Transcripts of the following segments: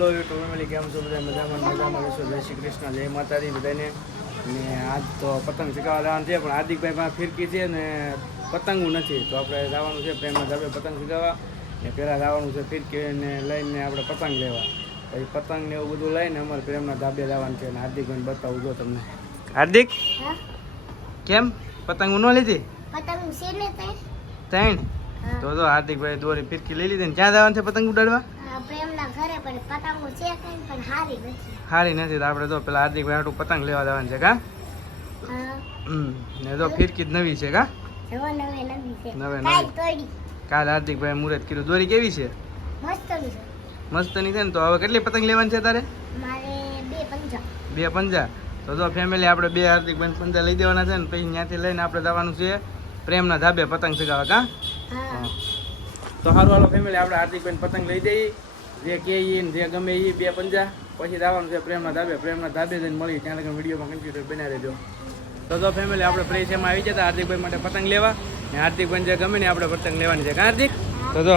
Hello YouTube family, કેમ છો બધા? મજામાં રહેશો? જય શ્રી કૃષ્ણ, જય માતાજી બધાને. ને આજ તો પતંગ ચગાવવા જવાનું છે, પણ હાર્દિકભાઈ પાસે ફિરકી છે ને પતંગું નથી, તો આપણે જવાનું છે પ્રેમના ધાબે પતંગ ચગાવવા. ને પહેલાં જવાનું છે ફિરકીને લઈને આપણે પતંગ લેવા, પછી પતંગ ને એવું બધું લઈને અમારે પ્રેમના ધાબે જવાનું છે. અને હાર્દિકભાઈને બતાવું જો તમને. હાર્દિક, કેમ પતંગ ન લીધી? ત્રણ તો જો હાર્દિકભાઈ દોરી ફિરકી લઈ લીધી ને ક્યાં જવાનું છે પતંગ ઉડાડવા? હારી નથી તો આપણે તો પેલા હાર્દિકભાઈ હાટું પતંગ લેવા જવાનું છે કા? ને જો ફિરકી જ નવી છે કા? નવી કાલ હાર્દિકભાઈ મુહૂર્ત કર્યું. દોરી કેવી છે? મસ્તની છે ને. તો હવે કેટલી પતંગ લેવાની છે તારે? બે પંજા. તો જો ફેમિલી આપણે બે હાર્દિકભાઈ પંજા લઈ દેવાના છે ને પછી ત્યાંથી લઈને આપણે જવાનું છે પ્રેમના ધાબે પતંગ ચગાવવા કા? તો સારું હાલો ફેમિલી, આપણે હાર્દિકભાઈ પતંગ લઈ દઈએ, જે કે જે ગમે એ બે પંજા, પછી જવાનું છે પ્રેમના ધાબે. પ્રેમના ધાબે જઈને મળી ત્યાં લગન વિડીયોમાં કન્ટિન્યુ બનાવી દેજો. તો ફેમિલી આપણે પ્રેસમાં આવી જતા હાર્દિકભાઈ માટે પતંગ લેવા, ને હાર્દિકભાઈ જે ગમે ને આપણે પતંગ લેવાની છે કા હાર્દિક? તો જો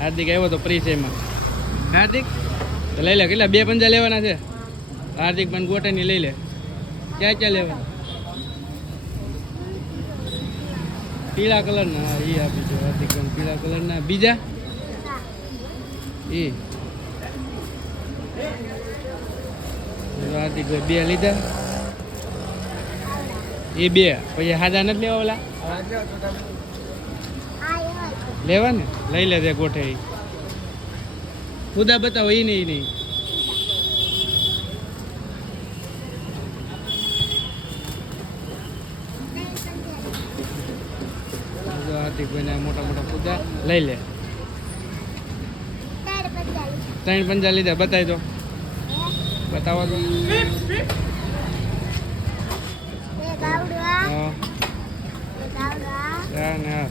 હાર્દિક આવ્યો તો પ્રેસમાં. હાર્દિક તો લઈ લે, કેટલા બે પંજા લેવાના છે? હાર્દિકભાઈ ગોટાની લઈ લે. ક્યાં ક્યાં લેવાના? પીળા કલરના, હા એ આપી દો હાર્દિકભાઈ. પીળા કલરના બીજા એ હાર્દિકભાઈ બે લીધા. એ બે પછી હાજા નથી લેવા ઓલા લેવા ને? લઈ લે તે ગોઠે. ખુદા બતાવો એ નહીં નહીં. હાર્દિકભાઈ મોટા મોટા ખુદા લઈ લે. ત્રણ પંજા લીધા. બતાવી દો, બતાવો તો.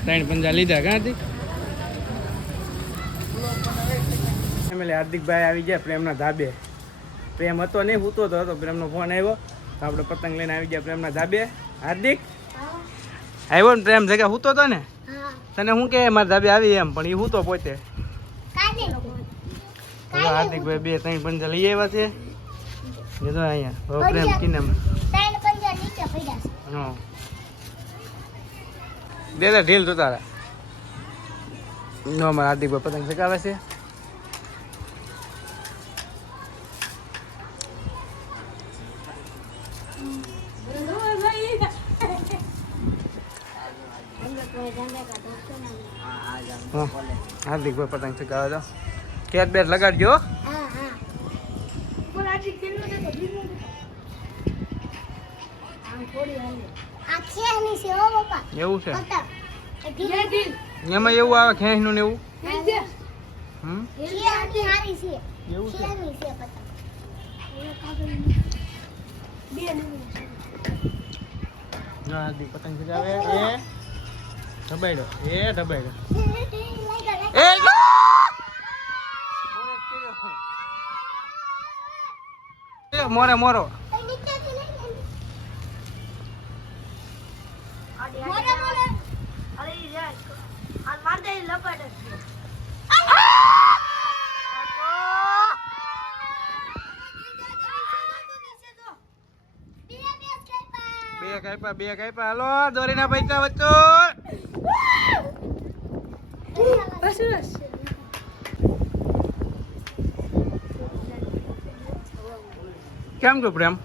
ત્રણ પંજા લીધા કા હતી? ફેમિલી હાર્દિકભાઈ આવી ગયા પ્રેમના ધાબે. પ્રેમ હતો નહીં, હૂતો તો હતો. પ્રેમનો ફોન આવ્યો તો આપણે પતંગ લઈને આવી ગયા પ્રેમના ધાબે. હાર્દિક આવ્યો ને પ્રેમ જગ્યા હૂતો હતો ને? તને શું કે મારા ધાબે આવી એમ, પણ એ હૂતો પોતે. હાર્દિકભાઈ બે ત્રણ પંજા લઈ આવ્યા છે. અહીંયા પ્રેમ કિનામ દે ઢીલ તો તારા. અમારા હાર્દિકભાઈ પતંગ ચગાવે છે. હાર્દિકભાઈ પતંગ ચગાવે તો કેટ બેટ લગાડજો. એવું છે? એમાં એવું આવે ખેંચ નું ને એવું? એવું છે? હાર્દિક પતંગ ચગાવે. એ ઢબાઈડો, એ ઢબાઈડો. મોરે મોરો બે કાપ્યા. હાલો દોરીના પૈસા વચ્ચો. કેમ ગયો પ્રેમ?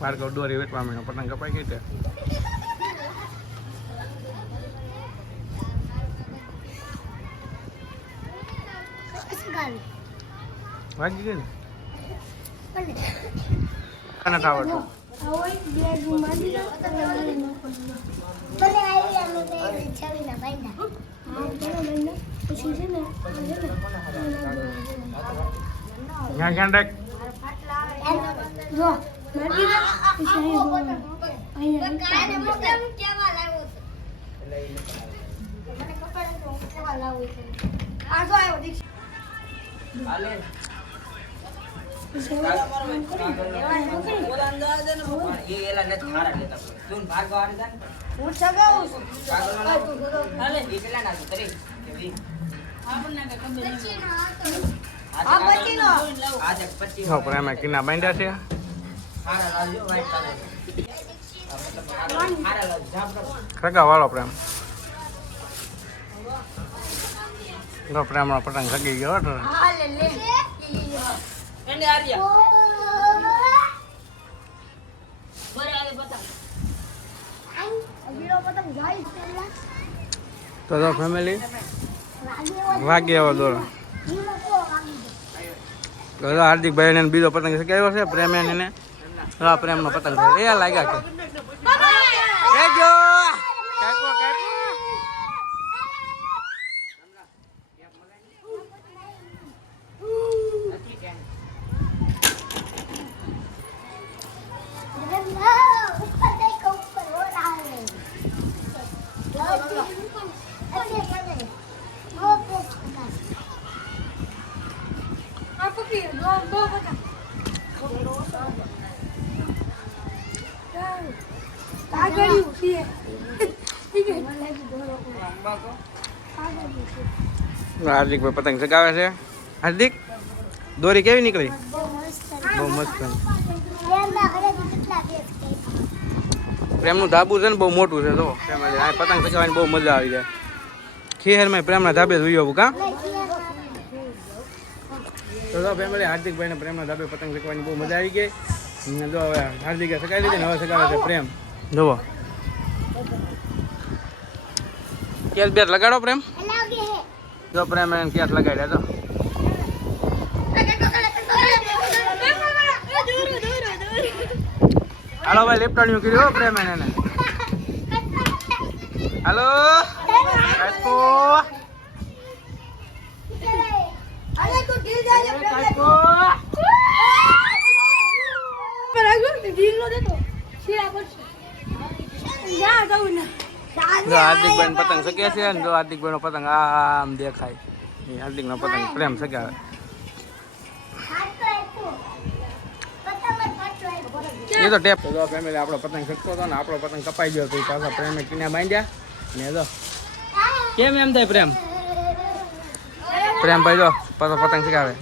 ભાર્ગવ દોરી વેચવા માંડ્યો. પતંગ કપાઈ ગઈ. વાગી ગઈ ને? નથી આવડતું. હું સગાઉં છું. પ્રેમ કિના બાંધ્યા છે ખગા વાળો પ્રેમ પ્રેમનો પતંગ સગી ગયો તો ફેમિલી વાગી આવો દોરો હાર્દિકભાઈ ને બીજો પતંગ સગાવ્યો છે પ્રેમ એને પ્રેમનો પતંગ છે એ લાગ્યા કે જો હાર્દિકભાઈ પતંગ ચગાવે છે હાર્દિક દોરી કેવી નીકળી બહુ મસ્ત પ્રેમનું ધાબુ છે ને બહુ મોટું છે તો આ પતંગ ચગાવવાની બહુ મજા આવી જાય ખીહરમાં પ્રેમના ધાબે જોઈ આવું કા તો ફેમિલી હાર્દિકભાઈને પ્રેમના ધાબે પતંગ ચગાવવાની બહુ મજા આવી ગઈ જો હવે હાર્દિકે ચગાવી લીધી ને હવે ચગાવે છે પ્રેમ જુઓ કેસ બેસ લગાડો પ્રેમ જો પ્રેમ એને કેસ લગાડ્યા તો હાલો ભાઈ લેપટોપ કર્યું પ્રેમ એને હાલો હાર્દિકભાઈ પતંગ સકે છે ને જો હાર્દિકભાઈ નો પતંગ આમ દેખાય હાર્દિક નો પતંગ પ્રેમ સગાવે એ તો ટેપ તો ફેમિલી આપણો પતંગ શકતો હતો ને આપણો પતંગ કપાઈ ગયો તો પાછા પ્રેમે કિના બાંધ્યા ને જો કેમ એમ થાય પ્રેમ પ્રેમ ભાઈ જો પાછો પતંગ સગાવે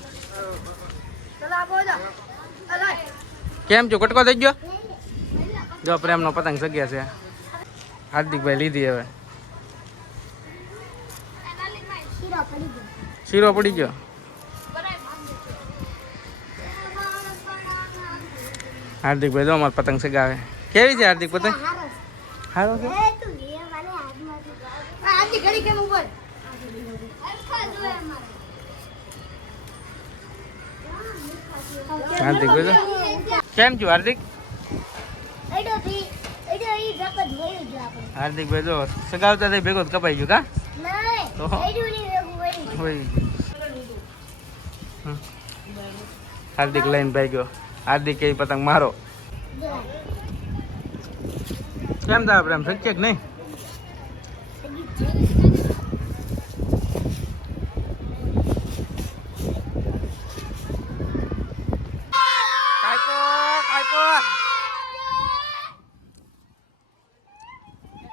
કેમ છો કટકો થઈ ગયો જો પ્રેમનો પતંગ સગ્યા છે હાર્દિકભાઈ લીધી હવે શીરો પડી ગયો હાર્દિકભાઈ જો અમારે પતંગ સગાવે કેવી છે હાર્દિક પતંગ સારો છે હાર્દિકભાઈ કેમ છું હાર્દિક હાર્દિકભાઈ જો સગાવતા થઈ ભેગો કપાઈ ગયું કા હાર્દિક લઈને ભાઈ ગયો હાર્દિક કઈ પતંગ મારો કેમ થાય પ્રેમ શક્ય કે નહીં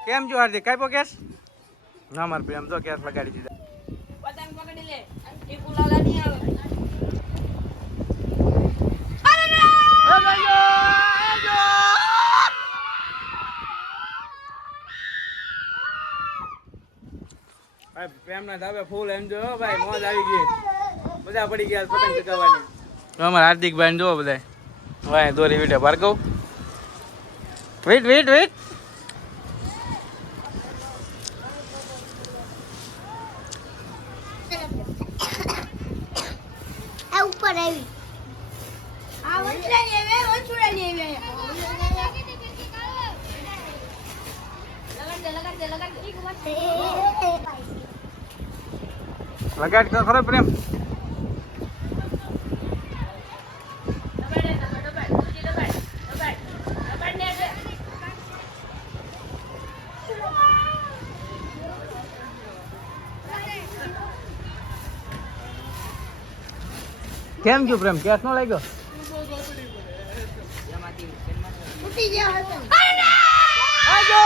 કેમ છો હાર્દિક કાપ્યો કેસ ના માર પ્રેમ તો કેસ લગાડી દીધા પતંગ પકડી લે એ ગુલાલા નહીં આવે ભાઈ પ્રેમના ધાબે ફૂલ એમ જો ભાઈ મોજ આવી ગઈ મજા પડી ગયા પતંગ ચગાવવાની અમારા હાર્દિકભાઈ જો બધા ભાઈ દોરી વીટે ભાર્ગવ વેઇટ વેઇટ વેઇટ ઉપર આવી આ વંચરાની આવે વંચરાની આવે લગાડ તો ખરો પ્રેમ કેમ છું પ્રેમ કેસ નો લાગ્યો ઉઠી ગયા હતા આજો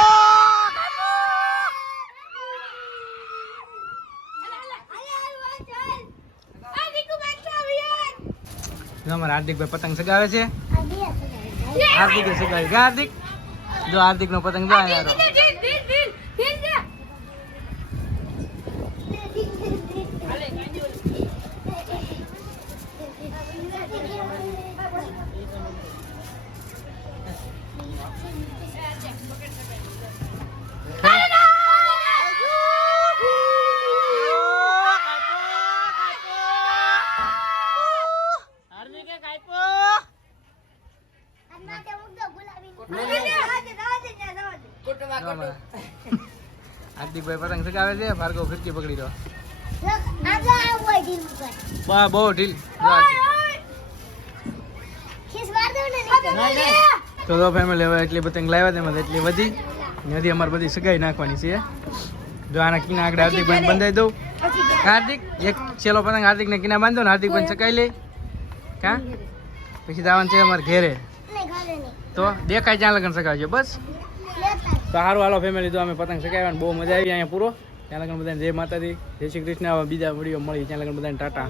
જો અમારા હાર્દિકભાઈ પતંગ સગાવે છે. આ બે સગાઈ. હાર્દિકે સગાવી કે હાર્દિક જો હાર્દિક નો પતંગ જો યાર હાર્દિકભાઈ પતંગ સગાવે છે. ભાર્ગવ ફિરકી પકડી દો. બા બહુ ઢીલ જો હાર્દિક. તો ફેમિલી હવે એટલી પતંગ લાવ્યા તેમાં એટલી વધી હજી અમારે બધી સગાઈ નાખવાની છે. જો આના કિના આગળ હાર્દિકભાઈ બંધાઈ દઉં. હાર્દિક એક છેલ્લો પતંગ હાર્દિકને કિના બાંધો ને હાર્દિકભાઈ સકાઈ લે કા પછી જવાનું છે અમારે ઘેરે. તો દેખાય ત્યાં લગન સગાવજો બસ. તો સારું હાલો ફેમિલી તો અમે પતંગ સગાવ્યા બહુ મજા આવી અહીંયા પૂરો. ત્યાં લગન બધાને જય માતાજી જય શ્રી કૃષ્ણ. બીજા વિડીયો મળી ત્યાં લગન બધાને ટાટા.